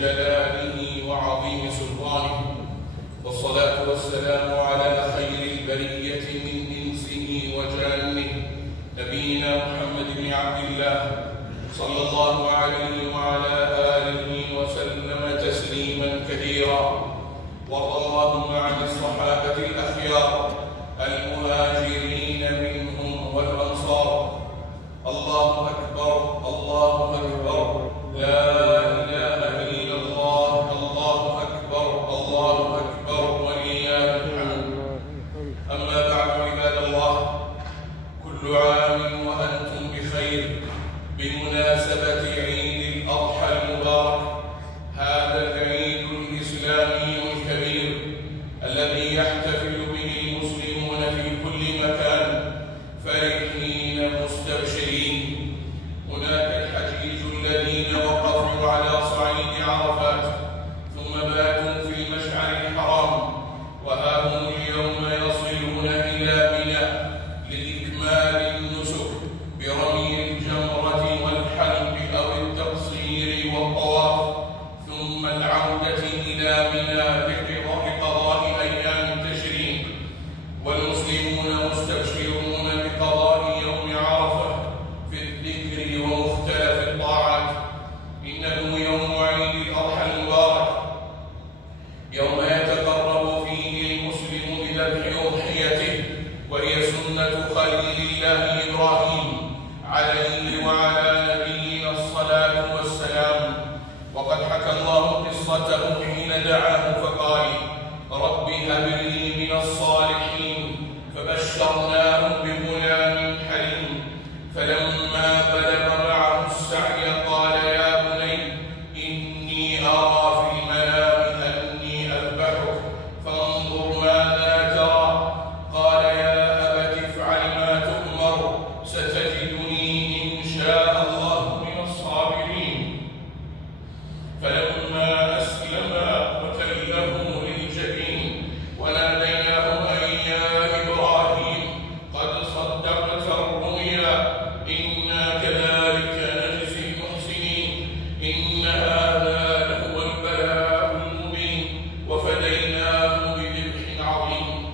جلاله وعظيم سلطانه، والصلاة والسلام على خير البرية من إنسه وجانه، نبينا محمد بن عبد الله صلى الله عليه وعلى آله وسلم تسليما كثيرا. وارض اللهم عن الصحابة الأخيار المهاجرين منهم والأنصار. الله أكبر، الله أكبر، لا إله إلا الله، الله أكبر، الله أكبر، ولله الحمد. أما بعد، عباد الله، كل عام وأنتم بخير بمناسبة عيد الأضحى المبارك، هذا العيد الإسلامي الكبير الذي يحتفل به المسلمون في كل مكان فرحين مستبشرين. هناك الحجيج الذين وقفوا على صعيد عرفات ثم باتوا في المشعر الحرام، وها هم اليوم يصلون إلى منى لإكمال النسك برمي الجمرة والحلق أو التقصير والطواف، ثم العودة إلى منى لقضاء أيام التشريق. والمسلمون مستبشرون بقضاء يوم عرفة في الذكر ومختلف الطاعات. إنه يوم عيد الأضحى المبارك، يوم يتقرب فيه المسلم بذبح أضحيته، وهي سنة خليل الله إبراهيم عليه وعلى نبينا الصلاة والسلام. وقد حكى الله قصته حين دعاه فقال: رب هب لي من الصالحين، فبشرناه بغلام حليم. فلما بلغ معه السعي قال: يا بني إني أرى في المنام أني أذبحك فانظر ماذا ترى. قال: يا أبت افعل ما تؤمر، ستجدني إن شاء الله من الصابرين. فلما أسلما وتله للجبين وناديناه أن يا إبراهيم قد صدقت الرؤيا، إنا كذلك نجزي المحسنين، إن هذا لهو البلاء المبين، وفديناه بذبح عظيم.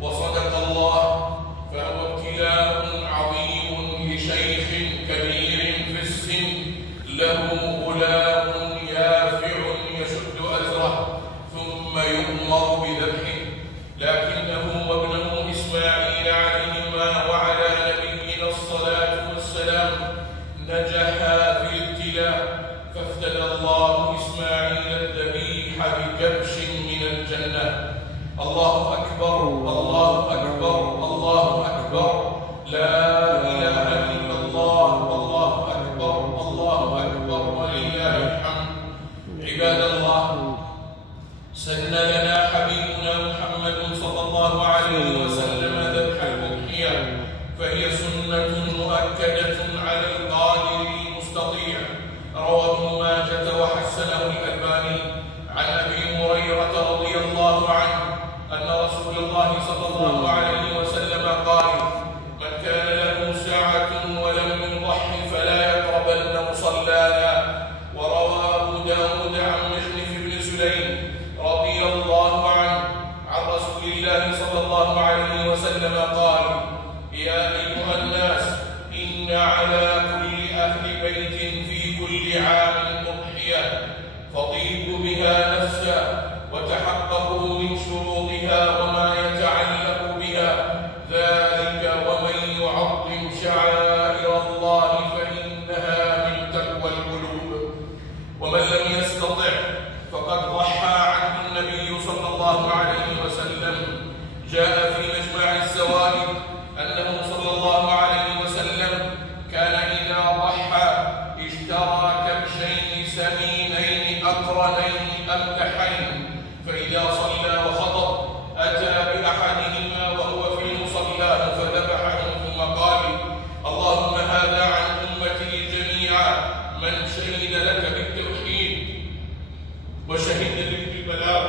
وصدق الله، فهو ابتلاء عظيم لشيخ كبير في السن له غلام يافع يشد أزره ثم يؤمر بذبحه، لكنه وابنه إسماعيل عليهما وعلى نبينا الصلاة والسلام نجحا في الابتلاء، فافتدى الله إسماعيل الذبيح بكبش من الجنة. الله أكبر، الله أكبر، الله أكبر، لا إله إلا الله، الله أكبر، الله أكبر، ولله الحمد. عباد الله، سن لنا حبيبنا محمد صلى الله عليه وسلم ذبح الأضحية، فهي سنة مؤكدة على القادر المستطيع. روى ابن ماجه وحسنه الألباني عن أبي هريرة رضي الله عنه أن رسول الله صلى الله عليه وسلم قال: من كان له ساعة ولم يضح فلا يقربن مصلانا. وروى أبو داود عن مخلف بن سليم رضي الله عنه عن رسول الله صلى الله عليه وسلم قال: يا أيها الناس، إن على كل أهل بيت في كل عام أضحية، فطيبوا بها نفسا وتحققوا من شروطها وما يتعلق بها، ذلك ومن يعظم شعائر الله فإنها من تقوى القلوب. ومن لم يستطع فقد ضحى عنه النبي صلى الله عليه وسلم. جاء في مجمع الزوائد أنه صلى الله عليه وسلم كان إذا ضحى اشترى كبشين سمينين أقرنين أملحين، فإذا صلى وخطب أتى بأحدهما وهو في مصلاه فذبحه، ثم قال: اللهم هذا عن أمتي جميعا من شهد لك بالتوحيد وشهد لك بالبلاغ.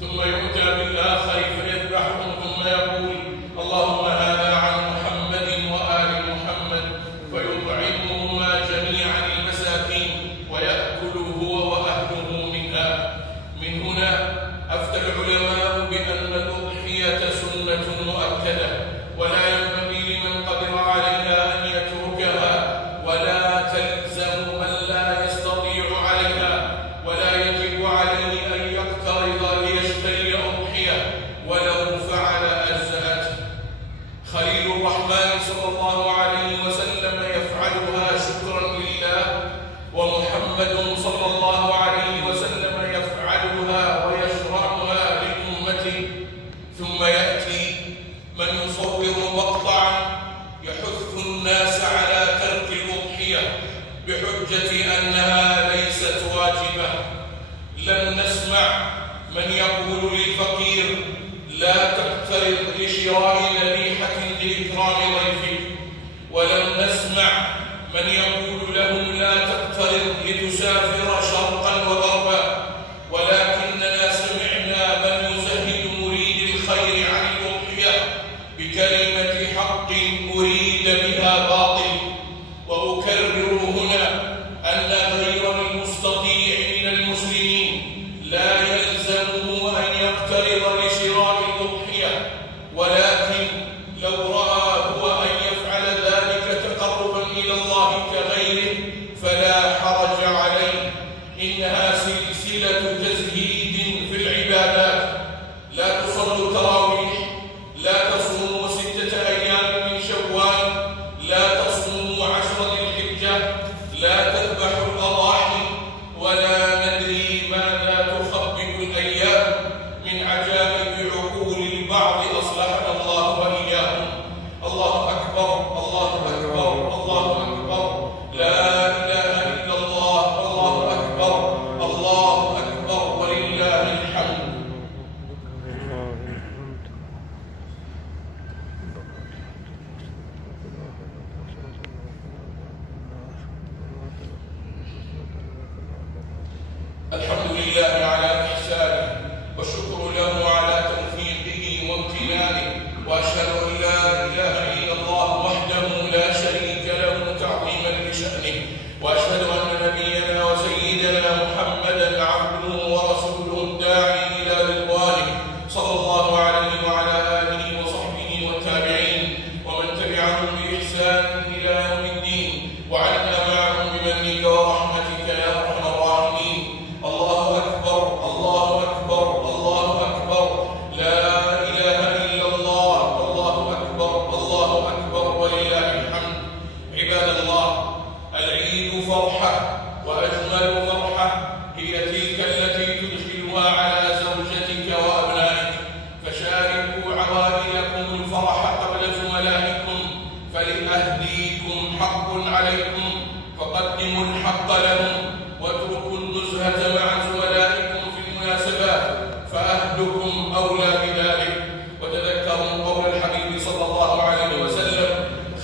ثم يؤتى بالآخر فيذبحه، ثم يقول: اللهم هذا عن محمد وآل محمد، فيطعمهما جميعا المساكين ويأكل هو صلى الله عليه وسلم يفعلها ويشرعها لأمته، ثم يأتي من يصور مقطعا يحث الناس على ترك الأضحية بحجة أنها ليست واجبة. لم نسمع من يقول للفقير لا تقترض لشراء ذبيحة لإكرام ضيفك، ولم نسمع من يقول لهم لا تقترض لتسافر شرقا وغربا، ولكننا سمعنا من يزهد مريد الخير عن الأضحية بكلمة حق أريد بها باطل. وأكرر هنا أن غير المستطيع من المسلمين لا يلزمه أن يقترض لشراء الأضحية، ولكن لو رأى هو أن يفعل ذلك تقربا إلى الله كغيره فلا حرج عليه. إنها سلسلة تزهيد في العبادات. لا تصلوا التراويح، لا تصوموا 6 أيام من شوال، لا تصوموا 10 ذي الحجة، لا تذبحوا الأضاحي، ولا ندري ماذا تخبئ الأيام من عجائب عقول البعض أصلحنا الله وإياهم. الله أكبر، الله أكبر، الله أكبر، لا إله إلا الله، الله أكبر، الله أكبر ولله الحمد. الحمد لله على إحسانه، والشكر له على توفيقه وامتنانه، وأشهد أن لا إله إلا الله وحده لا شريك له تعظيما لشأنه، وأشهد أن نبينا وسيدنا محمدا عبده ورسوله الداعي إلى رضوانه، صلى الله عليه وعلى آله وصحبه والتابعين ومن تبعهم بإحسان إلى يوم الدين، وعنا معهم بمنك ورحمتك يا أرحم الراحمين. الله أكبر، الله أكبر، الله أكبر، لا إله إلا الله، الله أكبر، الله أكبر ولله الحمد. عباد الله، العيد فرحة، وأجمل فرحة هي تلك التي تدخلها على زوجتك وأبنائك، فشاركوا عوائلكم الفرح قبل زملائكم، فلأهليكم حق عليكم فقدموا الحق لهم، واتركوا النزهة مع زملائكم في المناسبات، فأهلكم أولى بذلك. وتذكروا قول الحبيب صلى الله عليه وسلم: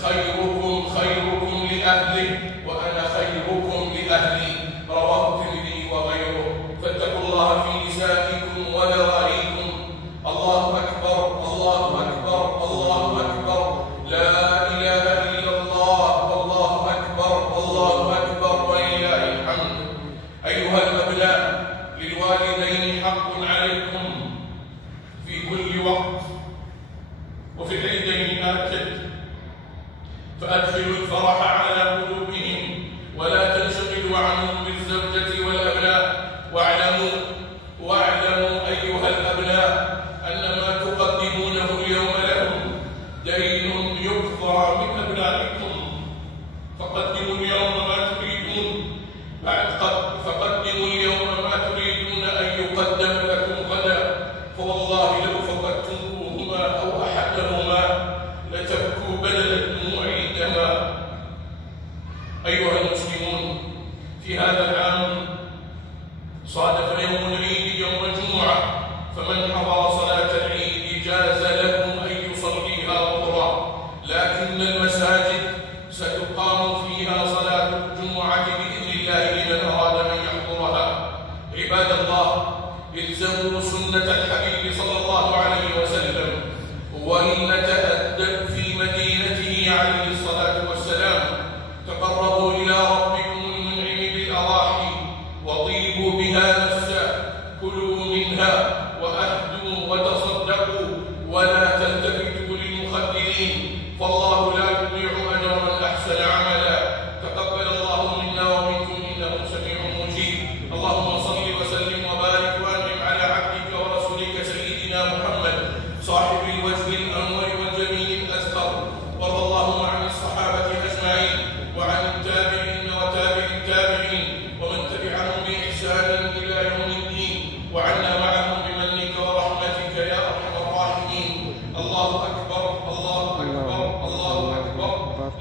خيركم خيركم لأهله وأنا خيركم لأهلي، رواه الترمذي وغيره. فاتقوا الله في نسائكم وذراريكم. الله أكبر، الله أكبر، الله أكبر، لا إله إلا الله، الله أكبر، الله أكبر ولله الحمد. أيها الأبناء، للوالدين حق عليكم في كل وقت، وفي العيدين آكد، فأدخلوا الفرح على قلوبهم ولا تنشغلوا عنهم بالزوجة والأبناء. واعلموا أيها الأبناء أن ما تقدمونه اليوم لهم دين يقضى من أبنائكم، فقدموا اليوم ما تريدون، فقدموا اليوم ما تريدون أن يقدم لكم غدا، فوالله لو فقدتموهما أو أحدهما لتبكوا بدل الدموع دما. أيها المسلمون، في هذا العام صادف يوم العيد يوم الجمعة، فمن حضر صلاة العيد جاز له أن يصليها ظهرا، لكن المساجد ستقام فيها صلاة الجمعة بإذن الله لمن أراد أن يحضرها. عباد الله، الزموا سنة الحبيب صلى الله عليه وسلم، ولنتأدب في مدينته عليه الصلاة والسلام. تقربوا إلى ربكم المنعم بالأضاحي، وطيبوا بها نفسا، كلوا منها وأهدوا وتصدقوا، ولا تلتفتوا للمخدرين، فالله لا يضيع أجر من أحسن عملا. تقبل الله منا ومنكم إنه سميع مجيب. اللهم صل وسلم وبارك وأنعم على عبدك بإحسان إلى يوم الدين، وعنا معهم بمنك ورحمتك يا أرحم الراحمين. الله أكبر، الله أكبر، الله أكبر،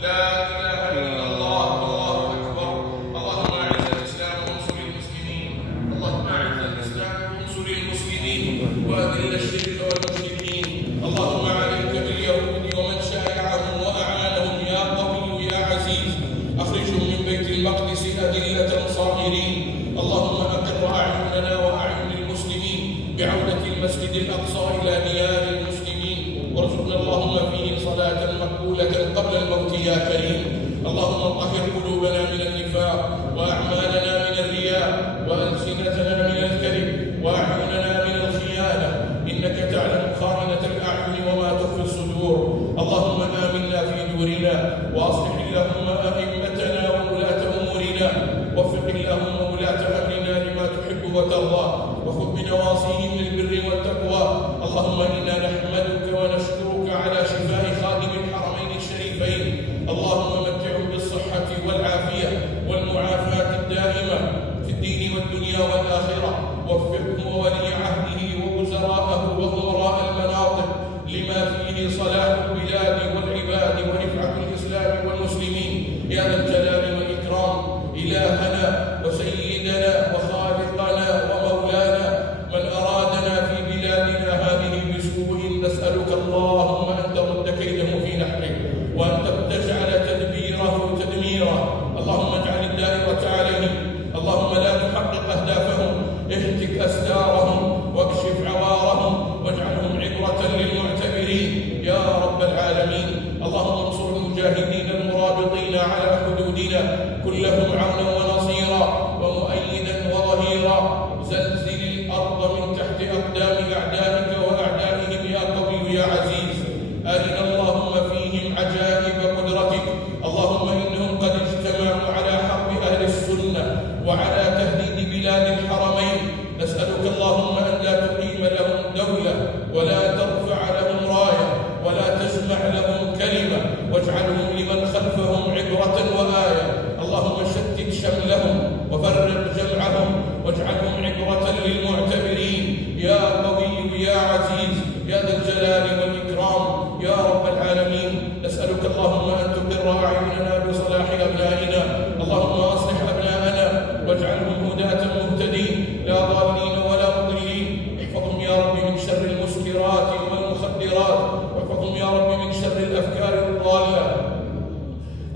لا إله إلا الله، الله أكبر. اللهم أعز الإسلام وانصر المسلمين، اللهم أعز الإسلام وانصر المسلمين، وأذل الشرك والمشركين. اللهم عليك باليهود ومن شايعهم وأعانهم يا قوي يا عزيز. أخرجهم من بيت المقدس أذلة صاغرين. اللهم أقر أعيننا وأعين المسلمين بعودة المسجد الأقصى إلى ديار المسلمين، وارزقنا اللهم فيه صلاة مقبولة قبل الموت يا كريم. اللهم طهر قلوبنا من النفاق، وأعمالنا من الرياء، وألسنتنا من الكذب، وأعيننا من الخيانة، إنك تعلم خائنة الأعين وما تخفي الصدور. اللهم آمنا في دورنا، وأصلح اللهم أئمتنا وولاة أمورنا، وفق اللهم ولاة أمرنا لما تحب وترضى، وخذ بنواصيهم للبر والتقوى. اللهم إنا نحمدك ونشكرك على شفاء خادم الحرمين الشريفين. اللهم متعهم بالصحة والعافية والمعافاة الدائمة في الدين والدنيا والآخرة. وفقه وولي عهده ووزراءه وأمراء المناطق لما فيه صلاح البلاد والعباد ورفعة الإسلام والمسلمين يا ذا الجلال والإكرام. إلهنا وسيدنا وخالقنا ومولانا، من أرادنا في بلادنا هذه بسوء نسألك اللهم أن ترد كيده في نحره، وأن تجعل تدبيره تدميرا. اللهم اجعل الدائرة عليهم، اللهم لا تحقق أهدافهم، اهتك أستارهم واكشف عوارهم، واجعلهم عبرة للمعتبرين يا رب العالمين. اللهم انصر المجاهدين المرابطين على حدودنا كلهم عونا ونصيرا ومؤيدا وظهيرا. زلزل الأرض من تحت أقدام أعدائك وأعدائهم يا قوي يا عزيز. أرنا اللهم فيهم عجائب قدرتك. اللهم إنهم قد اجتمعوا على حرب أهل السنة وعلى تهديد بلاد الحرمين. نسألك اللهم أن لا تقيم لهم دولة، ولا ترفع لهم راية، ولا تجمع لهم كلمة، واجعلهم لمن خلفهم عبرة وآية. اللهم شتت شملهم وفرق جمعهم، واجعلهم عبرة للمعتبرين يا قوي يا عزيز يا ذا الجلال والإكرام يا رب العالمين. نسألك اللهم أن تقر أعيننا بصلاح أبنائنا. اللهم أصلح أبناءنا واجعلهم هداة مهتدين لا ضالين ولا مضلين. احفظهم يا رب من شر المسكرات والمخدرات، واحفظهم يا رب من شر الأفكار الضالة،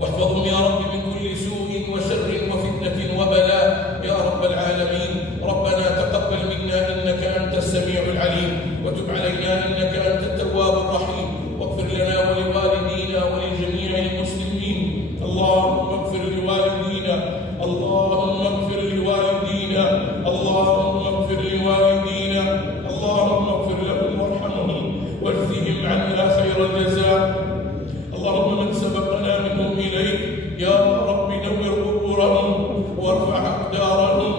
واحفظهم يا رب من كل سوء وشر وفتنة وبلاء يا رب العالمين. ربنا تقبل منا إنك أنت السميع العليم، وتب علينا إنك أنت التواب الرحيم، واغفر لنا ولوالدينا ولجميع المسلمين. اللهم اغفر لوالدينا، اللهم اغفر لوالدينا، اللهم اغفر لوالدينا، اللهم اغفر لهم وارحمهم واجزهم عنا خير الجزاء. اللهم من سبقنا منهم إليك يا رب نور قبورهم وارفع أقدارهم،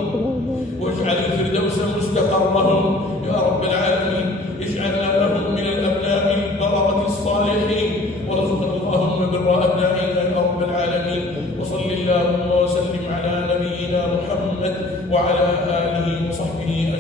واجعل الفردوس مستقرهم يا رب العالمين. اجعلنا لهم من الأبناء البررة الصالحين، وارزقنا اللهم بر أبنائنا يا رب العالمين. وصل اللهم وسلم على نبينا محمد وعلى آله وصحبه